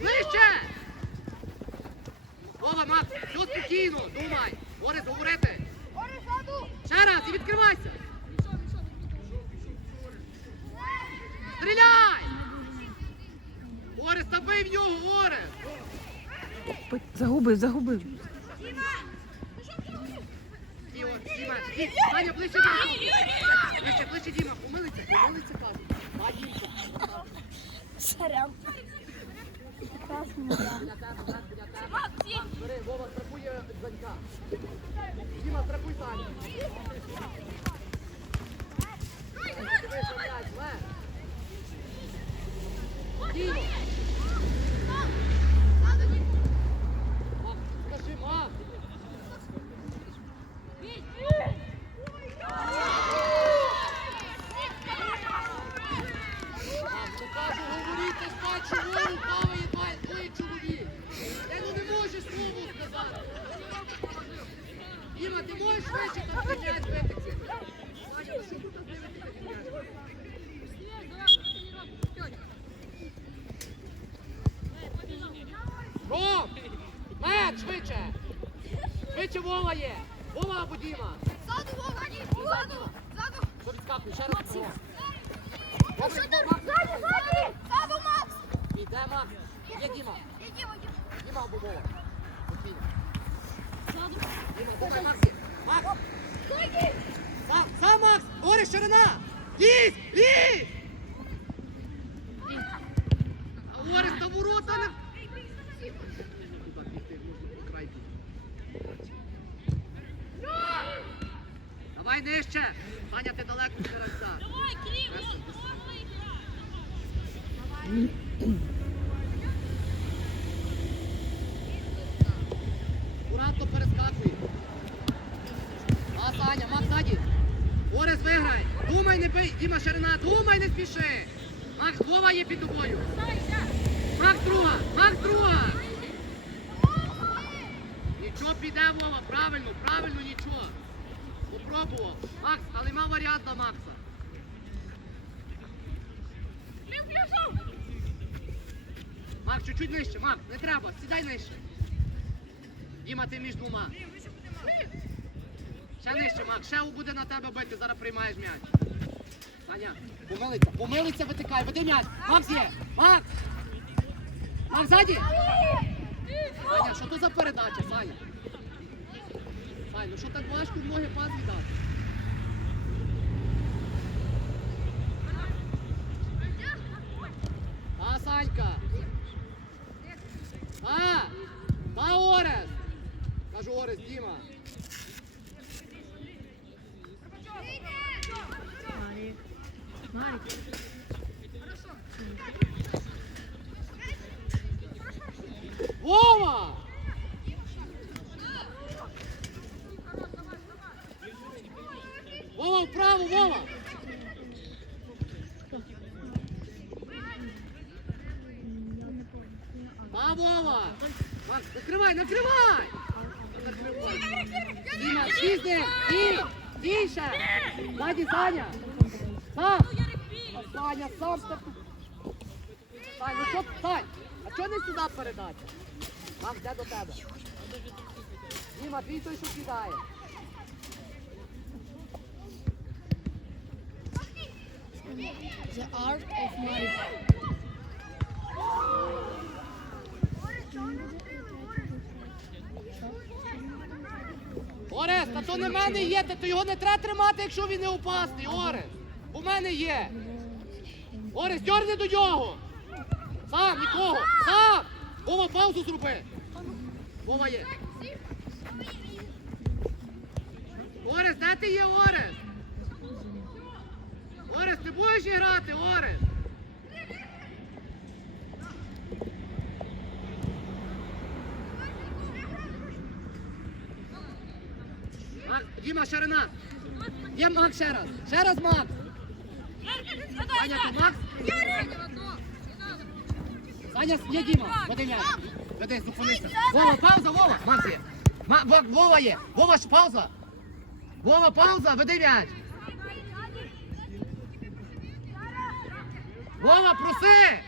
Ближче! Вова, Макс, все спокійно, думай. Борис, говорити. Ще раз і відкривайся. Стріляй! Орес, стопи в нього, Орес! Загубив, загубив. Діма, Діма, Діма, Саня, ближче до Ближче, ближче, Діма, помилиться, помилиться, кажу. А, Дімка. Бери, Вова, страхує Занька. Діма, страхуй Саню. Діма. Мам, скажи, мам. Мам, то кажу, говоріть, та спать, чому плаває два, двоє чоловік. Я ну не можеш слово сказати. Діма, ти можеш швидше там стріляти витекти? Саня, що тут дивитися м'яч? Ром! Меч, швидше! Швидше Вова є! Вова або Діма! Що відскакує? Ще раз Вова! Ззаду, Макс! Іде Макс! Є Діма! Діма або Вова! Ззаду! Діма, давай, Макс є! Макс! Сам, сам Макс! Говори, ширина! Лізь! Лізь! А Орес, до ворота не... Куди бігти? Можна по край бігти. Давай нижче! Саня, ти далеко від гравця. Аккуратно перескакуй. А, Саня, Макс ззаді. Орес виграй. Думай, не бий. Діма, ширина, думай, не спіши. Макс, Вова є під тобою. Макс друга, Макс друга. Нічого піде, Вова, правильно, правильно, нічого. Попробував. Макс, але мав варіант на Макса. Макс, чуть-чуть нижче, Макс, не треба, сідай нижче. Діма, ти між двома. Ще нижче, Макс, ще буде на тебе бити, зараз приймаєш м'яч. Саня, помилиться, помилиться, витикай, веди м'яч. Макс є, Макс! Макс ззаді! Саня, що то за передача, Саня? Саня, ну що так важко в ноги пас віддати? А, Санька! А! Та Орес! Кажу Орес, Діма. Вова! Вова, вправо, Вова! А, Вова! Макс, накривай, накривай! Накривай! Діма, сізди! Ді! Діша! Ззаді, Саня! Сам! А Саня, сам старту! Сань, ну що, Сань, а чого не сюди передати? Макс, де до тебе? Діма, твій той, що кидає. The art of life. Орес, та то не мене є, то його не треба тримати, якщо він не опасний, Орес. У мене є. Орес, дьорни до нього. Сам, нікого. Сам. Вова, паузу зроби. Вова є. Орес, де ти є, Орес? Орес, ти будеш грати, Орес? Макс, Діма, ширина. Є Макс ще раз. Ще раз Макс. Саня, ти Макс? Саня, є Діма. Веди м'яч. Веди, зупинися. Вова, пауза, Вова. Макс є. Ма- Ва- Вова є. Вова, ж пауза. Вова, пауза, веди м'яч. Вова, проси.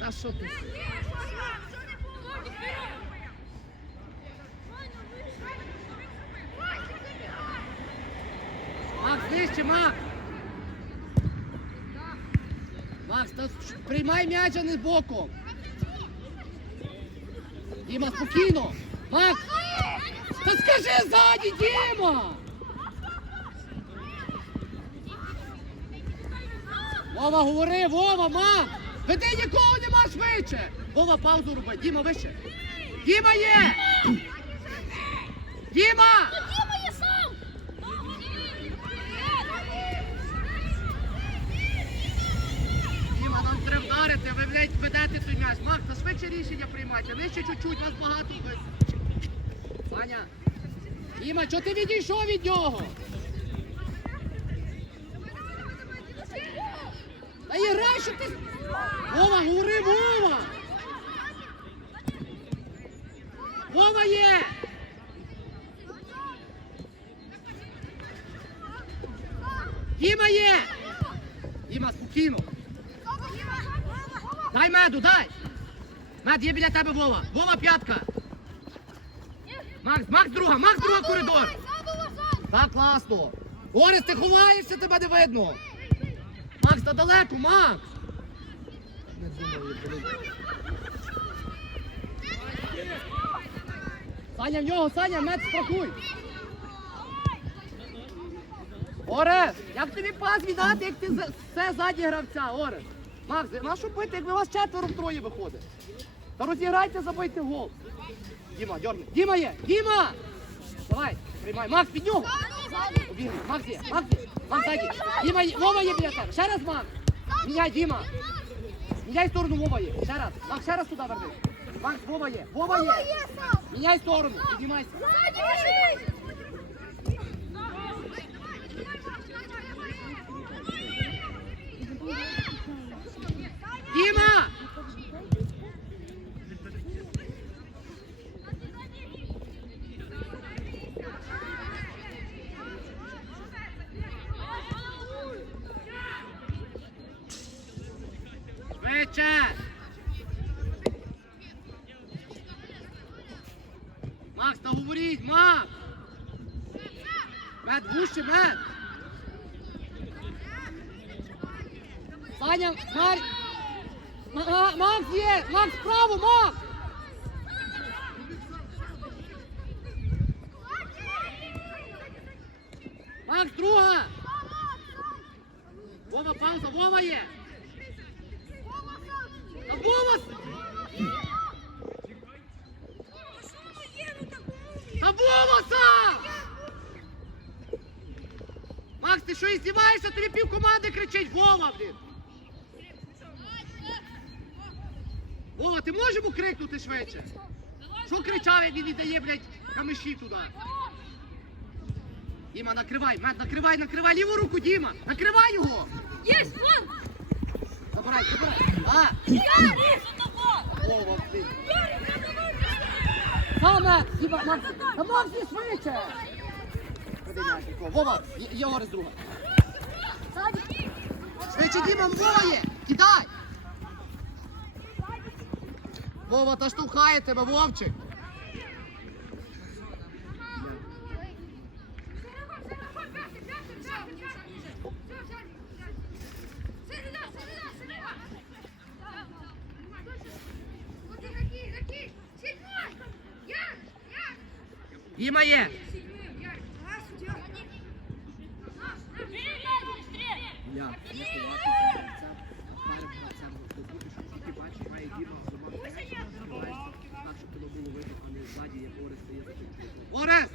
Та що ти? Макс, нижче, Макс! Макс, та приймай м'яч, а не боком. Діма, спокійно. Макс! Та скажи ззаді, Діма! Вова, говори, Вова, Макс! Веди нікого нема швидше! Вова, паузу роби. Діма, вище. Діма є! Діма! Діма, нам треба вдарити, ви, блядь, ведете цей м'яч. Макс, швидше рішення приймайте. Нижче чуть-чуть, вас багато. Саня. Діма, чого ти відійшов від нього? Та і грай, що ти... Вова, говори, Вова! Вова є! Діма є! Діма, спокійно. Дай меду, дай! Мед, є біля тебе Вова. Вова п'ятка. Макс, Макс друга, Макс друга коридор. Так, класно. Орес, ти ховаєшся, тебе не видно. Макс, та далеко, Макс. Не думаю, блін. Саня в нього, Саня, мед страхуй. Орес, як тобі пас віддати, як ти все ззаді гравця, Орес? Макс, на що бити, якби у вас четверо втроє виходить? Та розіграйте, забийте гол. Діма, дьорни. Діма є! Діма! Давай, приймай. Макс, під нього! Обігай. Макс є, Макс є. Макс ззаді. Діма є, Вова є біля тебе. Ще раз, Макс. Міняй, Діма. Міняй сторону, Вова є. Ще раз. Макс, ще раз туди верни. Макс, Вова є. Вова є. Міняй сторону. Піднімайся. Діма! Саня, Мар... Ма- Ма- Макс є! Макс, справа, Макс! Макс, друга! Вова, пауза, Вова є! Та Вова! Та Вова! Макс, ти що, іздіваєшся? Тобі пів команди кричить Вова, блін! Вова, ти можеш йому крикнути швидше? Що кричав, як він віддає, блядь, камиші туди? Діма, накривай, мед, накривай, накривай ліву руку, Діма! Накривай його! Есть, вон! Забирай, забирай! А! Вова, блін! Саме! Діма, Макс! Та Макс, є швидше! Вова, є- є Орес друга. Швидше, Діма, Вова є! Кидай! Вова, та штовхає тебе, Вовчик! Діма є! Я, я ховати перед гравцем виходиш, що ти бачиш, має Діма, так, щоб тебе було видно, а не ззаді, як Орес стає за тим. Орес!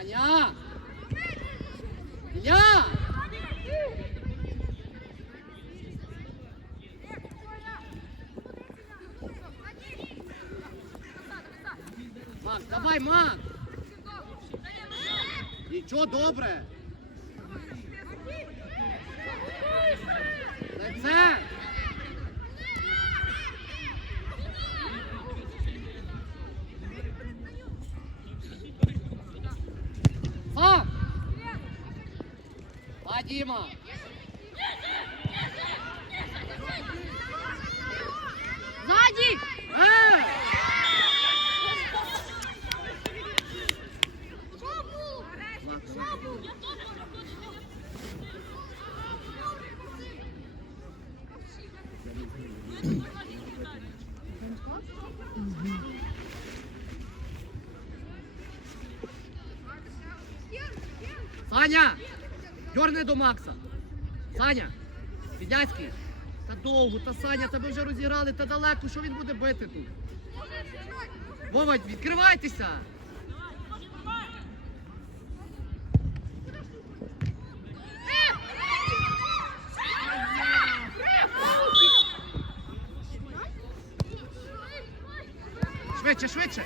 Аня! Я! Макс, давай, Макс! Нічого добре! Лице! Да, Діма. Сзади! Ей! Ладно. Саня! Дьорни до Макса. Саня! Підяцький! Та довго, та Саня, тебе вже розіграли, та далеко, що він буде бити тут? Вова, відкривайтеся! Швидше, швидше!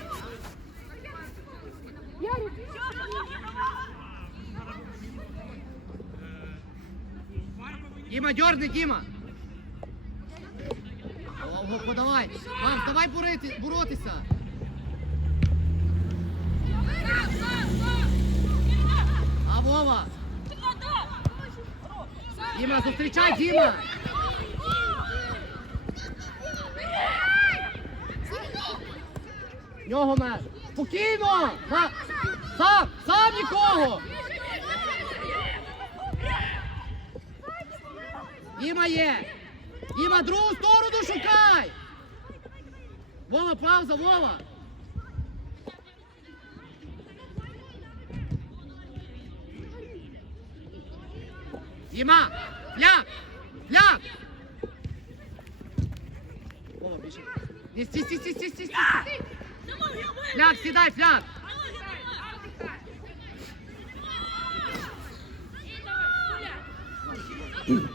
Діма, дьорни, Діма! Ого, подавай! Макс, давай боротися! А Вова! Діма, зустрічай, Діма! Нього мер! Спокійно! Сам! Сам нікого! Діма є! Діма, другу сторону шукай! Вова, пауза, Вова! Діма! Фляг! Фляг! Вова, біжи. Ні, стій, стій, стій, стій, стій, стій. Фляг, сідай, фляг! Діма,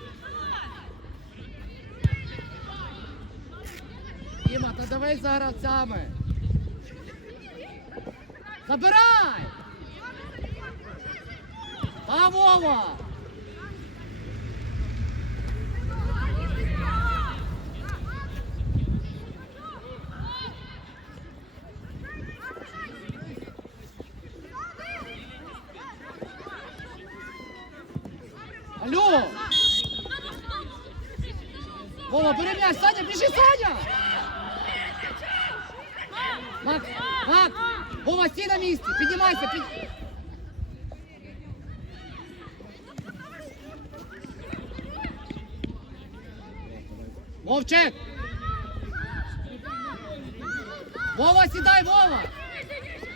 Давай за гравцями. Забирай! А Вова! Алло! Вова, бери м'яч, Саня, біжи, Саня! Макс, Макс! Вова, стій на місці, піднімайся, під... Вовчик! Вова, сідай, Вова!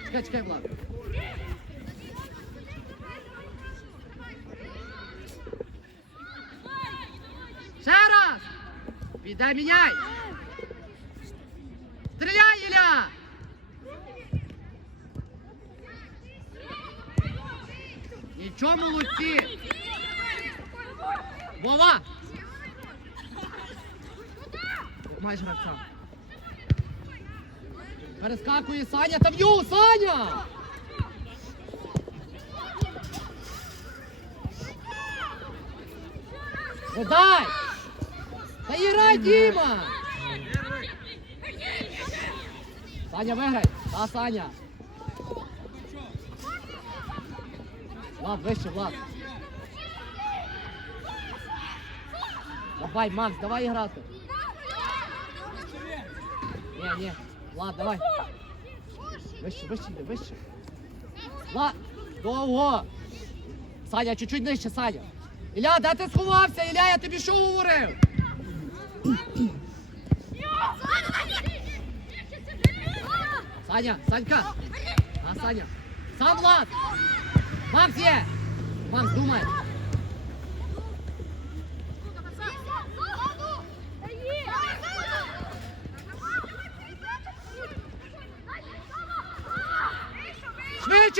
Чекай, чекай, Влад. Ще раз! Піде, міняй! Стріляй, Ілля! Нічого молодці! Вова! Майже гравця. Перескакує Саня та б'ю! Саня! Ну дай! Та грай, Діма! Саня, виграй! Та, Саня! Влад, вище, Влад! Давай, Макс, давай грати! Ні, ні, Влад, давай! Вище, вище, йди, вище! Влад! Довго! Саня, чуть-чуть нижче, Саня! Ілля, де ти сховався? Ілля, я тобі що говорив? Саня, Санька! А, Саня! Сам Влад! Макс є! Макс, думай!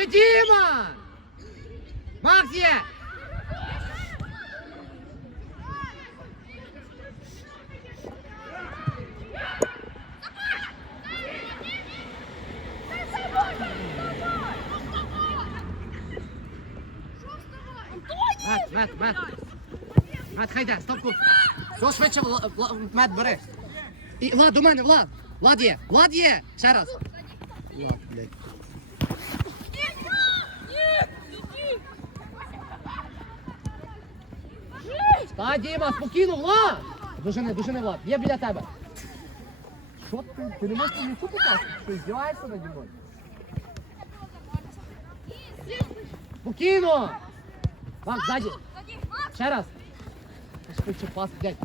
Швидше, Діма! Макс є! Мет, мет. Мет, хай йде, стоп кут. Що швидше, Вла- бери. І, Влад, до мене, Влад. Влад є, Влад є. Ще раз. Влад, блядь. Та, Діма, спокійно, Влад! Дожини, дожини, Влад, є біля тебе. Що ти? Ти не можеш мені чути так? Ти здіваєшся наді мною? Спокійно! Макс, ззаді. Ще раз. Та Швидше пас, блядь.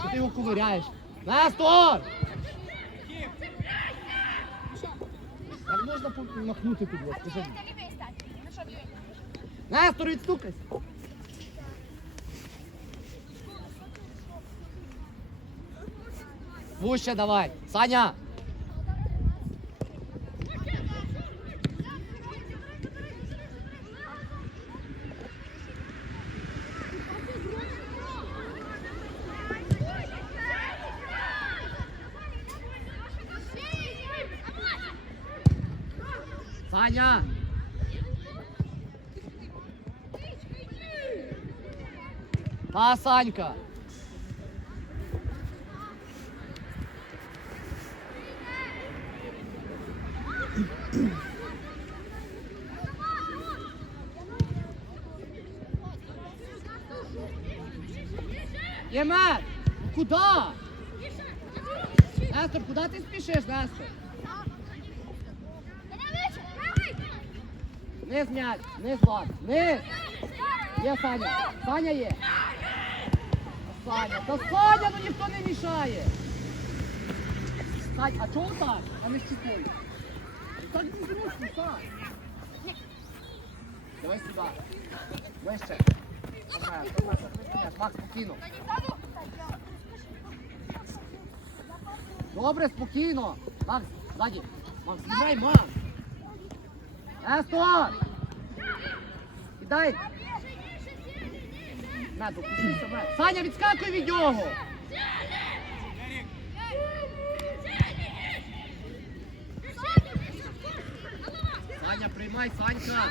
Що ти його ковиряєш? Нестор! Як можна махнути тут, блядь, скажи мені? Нестор, відстукайся. Вуще давай. Саня. Саня. Та, Санька. Нестор? Низ м'яч, низ Влад, низ. Є Саня, Саня є. Саня, та Саня, ну ніхто не мішає. Сань, а чого так? А не щитий. Так не зручно, Сань. Давай сюди. Вище. Макс, спокійно. Добре, спокійно. Макс, ззаді. Макс, знімай, Макс. Естор! Кидай. На, допустися, Мед. Саня, відскакуй від нього. Саня, приймай, Санька.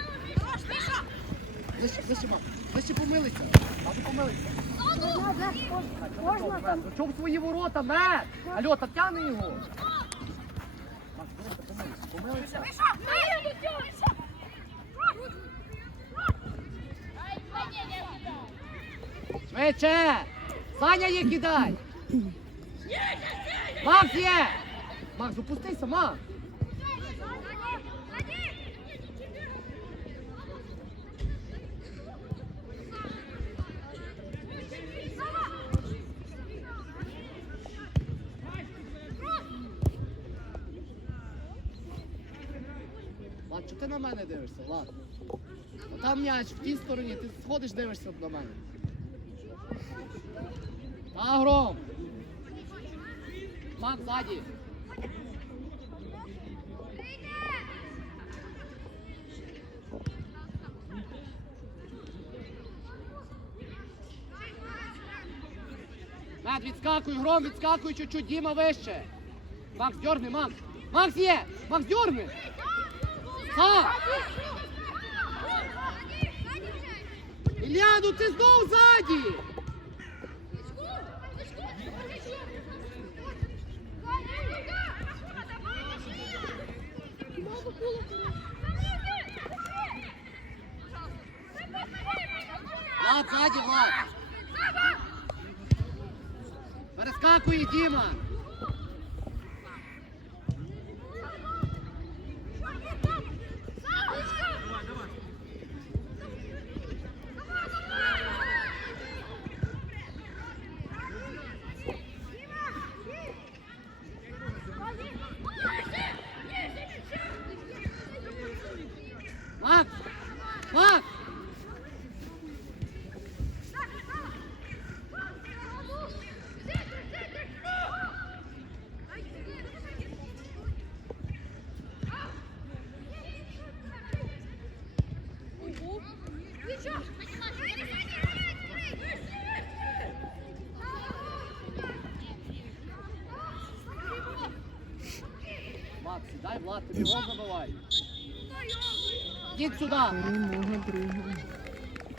Вище, вище, Макс. Вище помилися. Надо помилися. Можна там? Ну чому в свої ворота, Мед? Алло, та тягни його. Помилися. Швидше! Саня є кидай! Макс є! Макс, опустися, Макс! Влад, чого ти на мене дивишся? А Там м'яч в тій стороні, ти сходиш, дивишся на мене. Та гром! Макс, ззаді! Мед, відскакуй, гром, відскакуй чуть-чуть, Діма вище. Макс, дьорни, Макс. Макс є! Макс, дьорни! Ха! Ілля, ну ти знов ззаді! Влад, ззаді, Влад! Перескакує Діма! Макс! Макс! Гол забивай. Йдіть сюди!